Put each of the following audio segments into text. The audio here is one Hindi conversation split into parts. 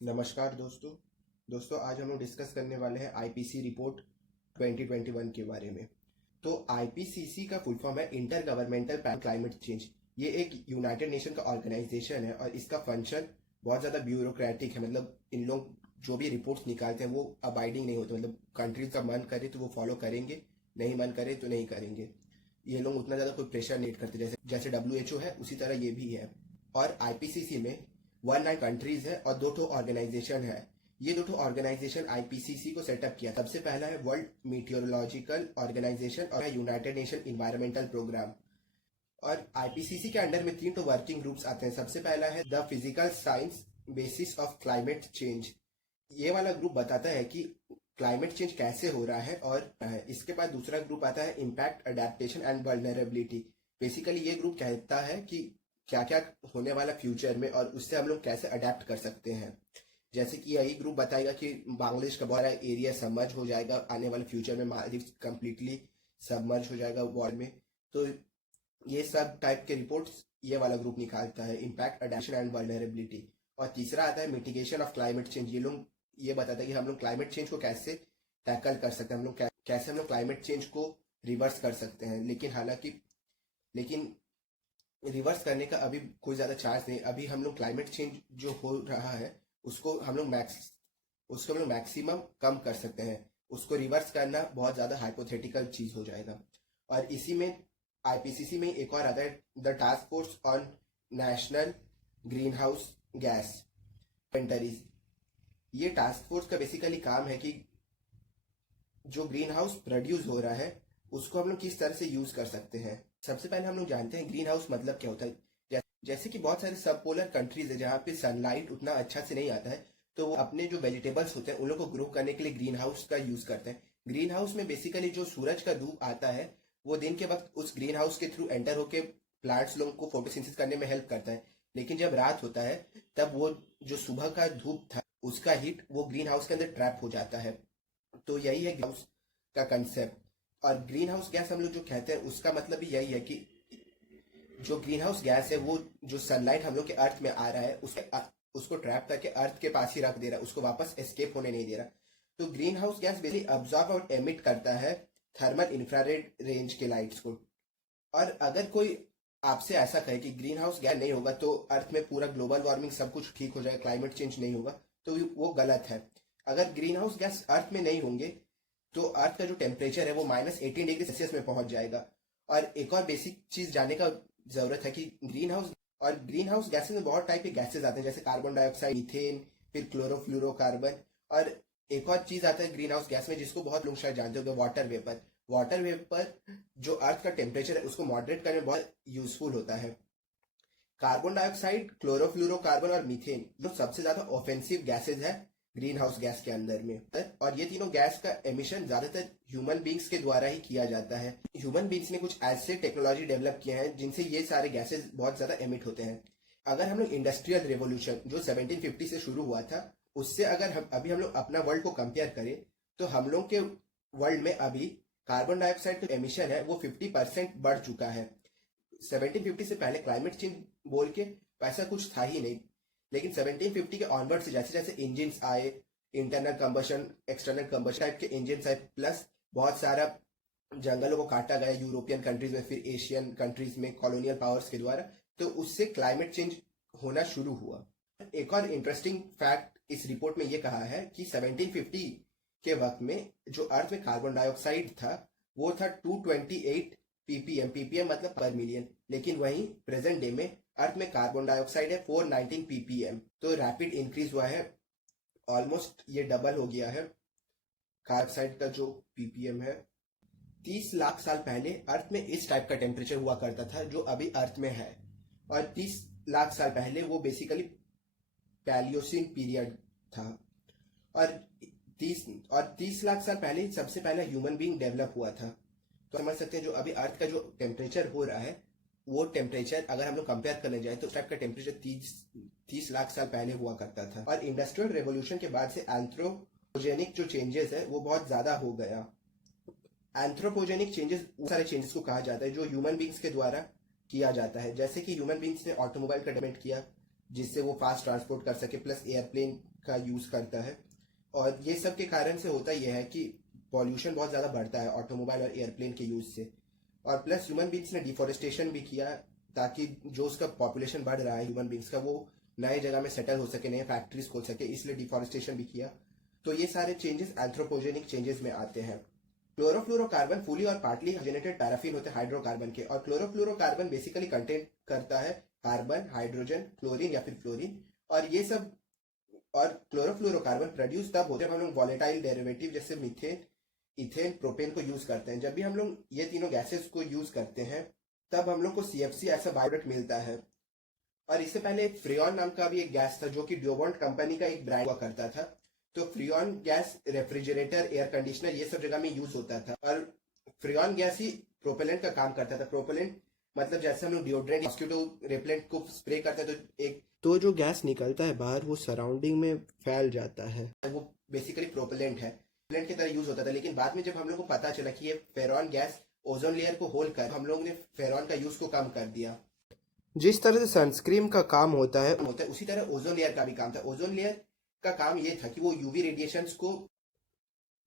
नमस्कार दोस्तों आज हम लोग डिस्कस करने वाले हैं आईपीसी रिपोर्ट 2021 के बारे में। तो आईपीसीसी का फुल फॉर्म है inter governmental panel climate change. ये एक यूनाइटेड नेशन का ऑर्गेनाइजेशन है और इसका फंक्शन बहुत ज़्यादा ब्यूरोक्रेटिक है। मतलब इन लोग जो भी रिपोर्ट्स निकालते हैं वो अबाइडिंग नहीं होते। मतलब कंट्रीज का मन करे तो वो फॉलो करेंगे, नहीं मन करे तो नहीं करेंगे। ये लोग उतना ज़्यादा कोई प्रेशर नहीं करते, जैसे WHO है उसी तरह ये भी है। और आईपीसीसी में 19 कंट्रीज है और 2 ऑर्गेनाइजेशन है। ये 2 ऑर्गेनाइजेशन आईपीसीसी को सेटअप किया। सबसे पहला है वर्ल्ड मीटियोरोलॉजिकल ऑर्गेनाइजेशन और यूनाइटेड नेशन इन्वायरमेंटल प्रोग्राम। और आईपीसीसी के अंडर में 3 वर्किंग ग्रुप्स आते हैं। सबसे पहला है the physical science basis of climate change. ये वाला ग्रुप बताता है कि क्लाइमेट चेंज कैसे हो रहा है। और इसके बाद दूसरा ग्रुप आता है impact, adaptation and vulnerability. Basically ये ग्रुप कहता है कि क्या क्या होने वाला फ्यूचर में और उससे हम लोग कैसे अडेप्ट कर सकते हैं। जैसे कि यही ग्रुप बताएगा कि बांग्लादेश का बहुत सारा एरिया सबमर्ज हो जाएगा आने वाले फ्यूचर में, मालदीव कंप्लीटली सबमर्ज हो जाएगा वॉर में। तो ये सब टाइप के रिपोर्ट्स ये वाला ग्रुप निकालता है, इम्पैक्ट, अडेप्टेशन एंड वल्नरेबिलिटी। और तीसरा आता है मिटिगेशन ऑफ क्लाइमेट चेंज। ये लोग ये बताता है कि हम लोग क्लाइमेट चेंज को कैसे टैकल कर सकते हैं, हम लोग कैसे हम लोग क्लाइमेट चेंज को रिवर्स कर सकते हैं। लेकिन रिवर्स करने का अभी कोई ज़्यादा चांस नहीं। अभी हम लोग क्लाइमेट चेंज जो हो रहा है उसको हम लोग मैक्सिमम कम कर सकते हैं। उसको रिवर्स करना बहुत ज़्यादा हाइपोथेटिकल चीज़ हो जाएगा। और इसी में आईपीसीसी में एक और आता है the task force on national green house gas inventories. ये टास्क फोर्स का बेसिकली काम है कि जो ग्रीन हाउस प्रोड्यूस हो रहा है उसको हम लोग किस तरह से यूज कर सकते हैं। सबसे पहले हम लोग जानते हैं ग्रीन हाउस मतलब क्या होता है। जैसे कि बहुत सारे सब पोलर कंट्रीज है जहाँ पे सनलाइट उतना अच्छा से नहीं आता है, तो वो अपने जो वेजिटेबल्स होते हैं उन लोग को ग्रो करने के लिए ग्रीन हाउस का यूज करते हैं। ग्रीन हाउस में बेसिकली जो सूरज का धूप आता है वो दिन के वक्त उस ग्रीन हाउस के थ्रू एंटर होके प्लांट्स लोगों को फोटोसिंथेसिस करने में हेल्प करता है। लेकिन जब रात होता है तब वो जो सुबह का धूप था उसका हीट वो ग्रीन हाउस के अंदर ट्रैप हो जाता है। तो यही है ग्रीन हाउस का कंसेप्ट। और ग्रीन हाउस गैस हम लोग जो कहते हैं उसका मतलब भी यही है कि जो ग्रीन हाउस गैस है वो जो सनलाइट हम लोग के अर्थ में आ रहा है उसको ट्रैप करके अर्थ के पास ही रख दे रहा है, उसको वापस एस्केप होने नहीं दे रहा। तो green house gas basically absorb और एमिट करता है थर्मल इंफ्रारेड रेंज के लाइट्स को। और अगर कोई आपसे ऐसा कहे कि ग्रीन हाउस गैस नहीं होगा तो अर्थ में पूरा ग्लोबल वार्मिंग सब कुछ ठीक हो जाएगा, क्लाइमेट चेंज नहीं होगा, तो वो गलत है। अगर ग्रीन हाउस गैस अर्थ में नहीं होंगे तो अर्थ का जो टेम्परेचर है वो -18 डिग्री सेल्सियस में पहुंच जाएगा। और एक और बेसिक चीज जानने का जरूरत है कि ग्रीन हाउस गैसेस में बहुत टाइप के गैसेस आते हैं, जैसे कार्बन डाइऑक्साइड, मीथेन, फिर क्लोरोफ्लोरोकार्बन। और एक और चीज आता है ग्रीन हाउस गैस में जिसको बहुत लोग शायद जानते होंगे, वाटर वेपर जो अर्थ का टेम्परेचर है उसको मॉडरेट करने में बहुत यूजफुल होता है। कार्बन डाइऑक्साइड, क्लोरोफ्लोरोकार्बन और मीथेन जो सबसे ज्यादा ऑफेंसिव गैसेज है ग्रीन हाउस गैस के अंदर में। और ये तीनों गैस का एमिशन ज्यादातर ह्यूमन बींग्स के द्वारा ही किया जाता है। ह्यूमन बींग्स ने कुछ ऐसे टेक्नोलॉजी डेवलप किए हैं जिनसे ये सारे गैसेज बहुत ज्यादा एमिट होते हैं। अगर हम लोग इंडस्ट्रियल रेवोल्यूशन जो 1750 से शुरू हुआ था उससे अगर अभी हम लोग अपना वर्ल्ड को कंपेयर करें तो हम लोग के वर्ल्ड में अभी कार्बन डाइऑक्साइड का एमिशन है वो 50% बढ़ चुका है। 1750 से पहले क्लाइमेट चेंज बोल के ऐसा कुछ था ही नहीं। लेकिन 1750 के ऑनवर्ड से जैसे जैसे इंजिन आए, internal combustion, external combustion type के इंजिन आए, प्लस बहुत सारा जंगलों को काटा गया यूरोपियन कंट्रीज में, फिर एशियन कंट्रीज में कॉलोनियल पावर्स के द्वारा, तो उससे क्लाइमेट चेंज होना शुरू हुआ। एक और इंटरेस्टिंग फैक्ट इस रिपोर्ट में ये कहा है कि 1750 के वक्त में जो अर्थ में कार्बन डाइऑक्साइड था वो था 228 ppm मतलब पर मिलियन। लेकिन वहीं प्रेजेंट डे में अर्थ में कार्बन डाइऑक्साइड है 419 ppm। तो रैपिड इंक्रीज हुआ है, ऑलमोस्ट ये डबल हो गया है कार्बन डाइऑक्साइड का जो ppm है। 30 लाख साल पहले अर्थ में इस टाइप का टेम्परेचर हुआ करता था जो अभी अर्थ में है। और 30 लाख साल पहले वो बेसिकली पैलियोसिन पीरियड था। और 30 लाख साल पहले सबसे पहला ह्यूमन बीइंग डेवलप हुआ था। तो समझ सकते हैं जो अभी अर्थ का जो टेम्परेचर हो रहा है वो टेम्परेचर अगर हम लोग कंपेयर करने जाए तो उस टाइप का टेम्परेचर 30 लाख साल पहले हुआ करता था। और इंडस्ट्रियल रेवोल्यूशन के बाद से एंथ्रोपोजेनिक जो चेंजेस है वो बहुत ज्यादा हो गया। एंथ्रोपोजेनिक चेंजेस वो सारे चेंजेस को कहा जाता है जो ह्यूमन बींग्स के द्वारा किया जाता है। जैसे कि ह्यूमन बींग्स ने ऑटोमोबाइल का डेवलपमेंट किया जिससे वो फास्ट ट्रांसपोर्ट कर सके, प्लस एयरप्लेन का यूज़ करता है। और ये सब के कारण से होता यह है कि पॉल्यूशन बहुत ज़्यादा बढ़ता है ऑटोमोबाइल और एयरप्लेन के यूज़ से। और प्लस ह्यूमन बींग्स ने डिफॉरेस्टेशन भी किया ताकि जो उसका पॉपुलेशन बढ़ रहा है ह्यूमन बींग्स का, वो नए जगह में सेटल हो सके, नए फैक्ट्रीज खोल सके, इसलिए डिफॉरेस्टेशन भी किया। तो ये सारे चेंजेस एंथ्रोपोजेनिक चेंजेस में आते हैं। क्लोरोफ्लोरोकार्बन फुली और पार्टली हाइड्रोजनेटेड पैराफिन होते हैं हाइड्रोकार्बन के, और क्लोरोफ्लोरोकार्बन बेसिकली कंटेन करता है कार्बन, हाइड्रोजन, क्लोरीन या फिर फ्लोरीन। और ये सब और क्लोरोफ्लोरोकार्बन प्रोड्यूस तब होते हैं हम लोग वॉलेटाइल डेरिवेटिव जैसे मीथेन, इथेन, प्रोपेन को यूज करते हैं। जब भी हम लोग ये तीनों गैसेस को यूज करते हैं तब हम लोग को सीएफसी ऐसा बायोप्रोडक्ट मिलता है। और इससे पहले एक फ्रियॉन नाम का भी एक गैस था जो कि ड्योबॉन्ट कंपनी का एक ब्रांड हुआ करता था। तो freon gas refrigerator, air conditioner ये सब जगह में यूज होता था। और फ्रियॉन गैस ही प्रोपेलेंट का काम करता था। प्रोपेलेंट मतलब जैसे हम लोग डिओड्रेंट, मॉस्किटो रिपेलेंट को स्प्रे करते हैं तो जो गैस निकलता है बाहर वो सराउंडिंग में फैल जाता है, वो बेसिकली प्रोपेलेंट है, प्रोपेलेंट की तरह यूज होता था। लेकिन बाद में जब हम लोग को पता चला कि ये फेरॉन गैस ओजोन लेयर को होल्ड कर, हम लोग ने फेरॉन का यूज को कम कर दिया। जिस तरह से सनस्क्रीन का काम होता है उसी तरह ओजोन लेयर का भी काम था। ओजोन लेयर का काम ये था कि वो यूवी रेडिएशंस को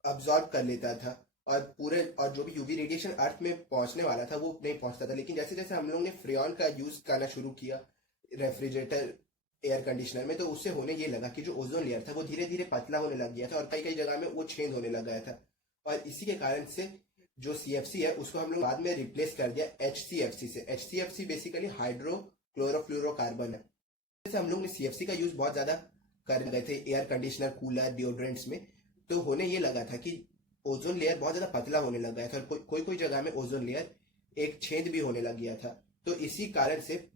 अब्सॉर्ब कर लेता था और जो भी यूवी रेडिएशन अर्थ में पहुंचने वाला था वो नहीं पहुंचता था। लेकिन जैसे जैसे हम लोग ने फ्रियॉन का यूज करना शुरू किया रेफ्रिजरेटर, एयर कंडीशनर में, तो उससे होने ये लगा कि जो ओजोन लेयर था वो धीरे धीरे पतला होने लग गया था और कई कई जगह में वो छेद होने लग गया था। और इसी के कारण से जो सीएफसी है उसको हम लोग बाद में रिप्लेस कर दिया एचसीएफसी से। एचसीएफसी बेसिकली हाइड्रो क्लोरोफ्लोरोकार्बन है। जैसे हम लोग ने सीएफसी का यूज बहुत ज्यादा कर गए थे एयर कंडीशनर, कूलर, डिओड्रेंट्स में, तो होने ये लगा था कि ओजोन लेयर बहुत ज्यादा पतला होने लग गया था और कोई कोई जगह में ओजोन लेयर एक छेद भी होने लग गया था। तो इसी कारण से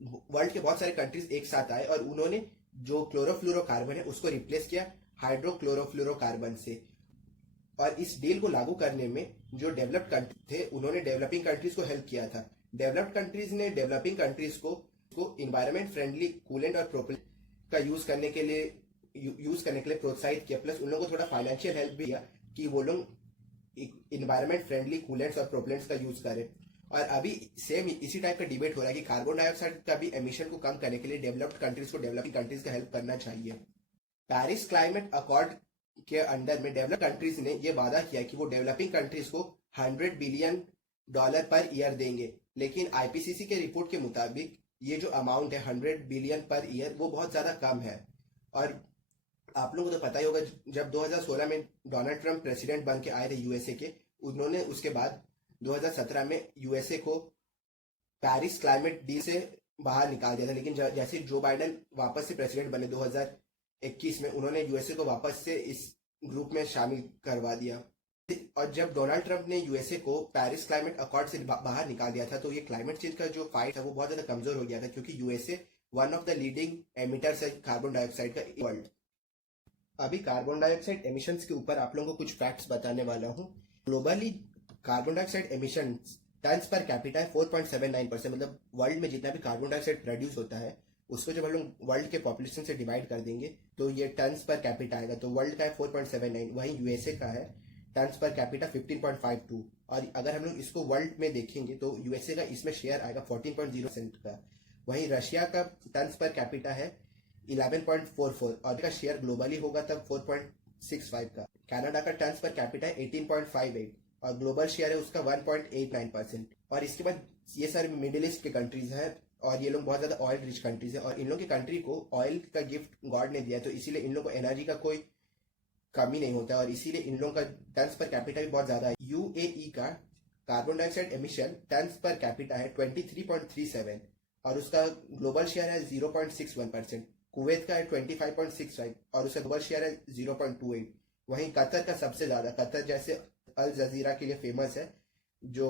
वर्ल्ड के बहुत सारे कंट्रीज एक साथ आए और उन्होंने जो क्लोरोफ्लोरोकार्बन है उसको रिप्लेस किया हाइड्रोक्लोरोफ्लोरोकार्बन से। और इस डील को लागू करने में जो डेवलप्ड कंट्री थे उन्होंने डेवलपिंग कंट्रीज को हेल्प किया था। डेवलप्ड कंट्रीज ने डेवलपिंग कंट्रीज को इन्वायरमेंट फ्रेंडली कूलेंट और प्रोपेलेंट का यूज करने के लिए प्रोत्साहित किया। प्लस उन लोगों को थोड़ा फाइनेंशियल हेल्प भी किया कि वो लोग इन्वायरमेंट फ्रेंडली कूलेंट्स और प्रोपेलेंट्स का यूज करें। और अभी सेम इसी टाइप का डिबेट हो रहा है कि कार्बन डाइऑक्साइड का भी एमिशन को कम करने के लिए डेवलप्ड कंट्रीज को डेवलपिंग कंट्रीज का हेल्प करना चाहिए। पेरिस क्लाइमेट अकॉर्ड के अंडर में डेवलप्ड कंट्रीज ने यह वादा किया कि वो डेवलपिंग कंट्रीज को $100 बिलियन पर ईयर देंगे। लेकिन आईपीसीसी के रिपोर्ट के मुताबिक ये जो अमाउंट है 100 बिलियन पर ईयर वो बहुत ज्यादा कम है। और आप लोगों को तो पता ही होगा जब 2016 में डोनाल्ड ट्रंप प्रेसिडेंट बन के आए थे यूएसए के, उन्होंने उसके बाद 2017 में यूएसए को पेरिस क्लाइमेट डील से बाहर निकाल दिया था। लेकिन जैसे जो बाइडेन वापस से प्रेसिडेंट बने 2021 में, उन्होंने यूएसए को वापस से इस ग्रुप में शामिल करवा दिया। और जब डोनाल्ड ट्रंप ने यूएसए को पेरिस क्लाइमेट अकॉर्ड से बाहर निकाल दिया था तो ये क्लाइमेट चेंज का जो फाइट है वो बहुत ज्यादा कमजोर हो गया था, क्योंकि USA one of the leading emitters है कार्बन डाइऑक्साइड का वर्ल्ड। अभी कार्बन डाइऑक्साइड एमिशंस के ऊपर आप लोगों को कुछ फैक्ट्स बताने वाला हूँ। Globally carbon dioxide emission tons per capita है 4.79%। मतलब वर्ल्ड में जितना भी कार्बन डाइऑक्साइड प्रोड्यूस होता है उसको जब हम लोग वर्ल्ड के पॉपुलेशन से डिवाइड कर देंगे तो ये टन्स पर कैपिटा आएगा। तो वर्ल्ड का है 4.79, वहीं यूएसए का है टन्स पर कैपिटा 15.52। और अगर हम लोग इसको वर्ल्ड में देखेंगे तो यूएसए का इसमें शेयर आएगा 14.0% का। वहीं रशिया का टन्स पर कैपिटा है 11.44 और इसका शेयर ग्लोबली होगा तब 4.65 का। कनाडा का टन्स पर कैपिटा है 18.58 और ग्लोबल शेयर है उसका 1.89%। और इसके बाद ये सारे मिडिल ईस्ट के कंट्रीज हैं और ये लोग बहुत ज्यादा ऑयल रिच कंट्रीज है और इन लोगों की कंट्री को ऑयल का गिफ्ट गॉड ने दिया, तो इसीलिए इन लोगों को एनर्जी का कोई कमी नहीं होता और इसीलिए इन लोगों का टन्स पर कैपिटा भी बहुत ज्यादा है। यूएई का carbon dioxide emission tons per capita है 23.37 और उसका ग्लोबल शेयर है 0.61%। कुवैत का है 25.65 और उसका ग्लोबल शेयर है 0.28। वहीं कतर का सबसे ज्यादा, कतर जैसे अल जजीरा के लिए फेमस है जो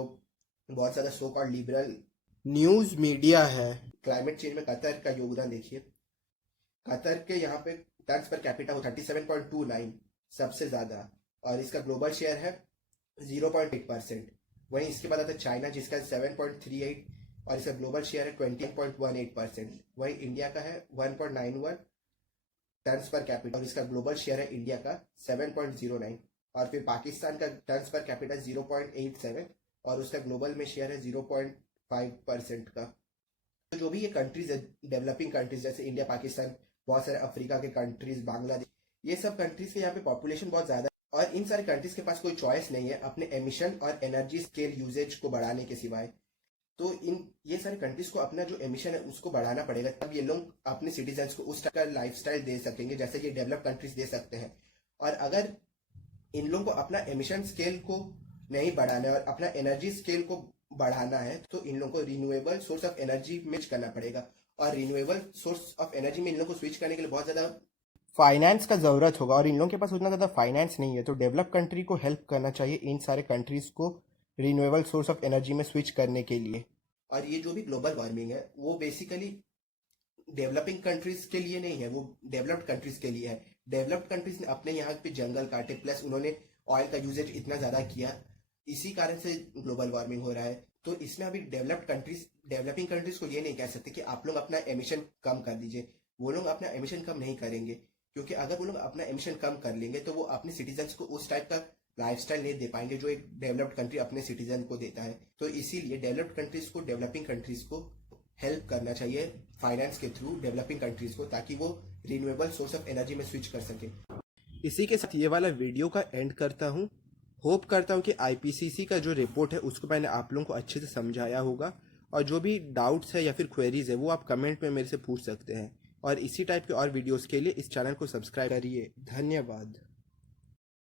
बहुत ज्यादा so called liberal news media है। क्लाइमेट चेंज में कतर का योगदान देखिए। कतर के यहाँ पे टन्स पर कैपिटा हो 37.29 सबसे ज्यादा और इसका ग्लोबल शेयर है 0.8%। वहीं इसके बाद आता है चाइना जिसका 7.38 और इसका ग्लोबल शेयर है 20.18%। वहीं इंडिया का है 1.91 टन्स पर कैपिटा और इसका ग्लोबल शेयर है इंडिया का 7.09। और फिर पाकिस्तान का टन्स पर कैपिटा 0.87 और उसका ग्लोबल में शेयर है 0.5% का। तो जो भी ये कंट्रीज है डेवलपिंग कंट्रीज जैसे इंडिया, पाकिस्तान, बहुत सारे अफ्रीका के कंट्रीज, बांग्लादेश, ये सब कंट्रीज के यहाँ पे पॉपुलेशन बहुत ज्यादा है और इन सारे कंट्रीज के पास कोई चॉइस नहीं है अपने एमिशन और एनर्जी स्केल यूजेज को बढ़ाने के सिवाय। तो इन ये सारे कंट्रीज को अपना जो एमिशन है उसको बढ़ाना पड़ेगा, तब ये लोग अपने सिटीजन्स को उस टाइप का लाइफस्टाइल दे सकेंगे जैसे ये डेवलप कंट्रीज दे सकते हैं। और अगर इन लोगों को अपना एमिशन स्केल को नहीं बढ़ाना है और अपना एनर्जी स्केल को बढ़ाना है तो इन लोगों को रिन्यूएबल सोर्स ऑफ एनर्जी में स्विच करना पड़ेगा। और रिन्यूएबल सोर्स ऑफ एनर्जी में इन लोगों को स्विच करने के लिए बहुत ज़्यादा फाइनेंस का ज़रूरत होगा और इन लोगों के पास उतना ज़्यादा फाइनेंस नहीं है। तो डेवलप कंट्री को हेल्प करना चाहिए इन सारे कंट्रीज़ को रिन्यूएबल सोर्स ऑफ एनर्जी में स्विच करने के लिए। और ये जो भी ग्लोबल वार्मिंग है वो बेसिकली डेवलपिंग कंट्रीज के लिए नहीं है, वो डेवलप्ड कंट्रीज के लिए है। डेवलप्ड कंट्रीज ने अपने यहाँ पे जंगल काटे, प्लस उन्होंने ऑयल का यूजेज इतना ज्यादा किया, इसी कारण से ग्लोबल वार्मिंग हो रहा है। तो इसमें अभी डेवलप्ड कंट्रीज डेवलपिंग कंट्रीज को ये नहीं कह सकते कि आप लोग अपना एमिशन कम कर दीजिए। वो लोग अपना एमिशन कम नहीं करेंगे, क्योंकि अगर वो लोग अपना एमिशन कम कर लेंगे तो वो अपने सिटीजन्स को उस टाइप का लाइफस्टाइल नहीं दे पाएंगे जो एक डेवलप्ड कंट्री अपने सिटीजन को देता है। तो इसीलिए डेवलप्ड कंट्रीज को डेवलपिंग कंट्रीज को हेल्प करना चाहिए फाइनेंस के थ्रू डेवलपिंग कंट्रीज को, ताकि वो रिन्यूएबल सोर्स ऑफ एनर्जी में स्विच कर सके। इसी के साथ ये वाला वीडियो का एंड करता हूँ। होप करता हूँ कि आईपीसीसी का जो रिपोर्ट है उसको मैंने आप लोगों को अच्छे से समझाया होगा, और जो भी डाउट्स है या फिर क्वेरीज है वो आप कमेंट में मेरे से पूछ सकते हैं। और इसी टाइप के और वीडियोस के लिए इस चैनल को सब्सक्राइब करिए। धन्यवाद।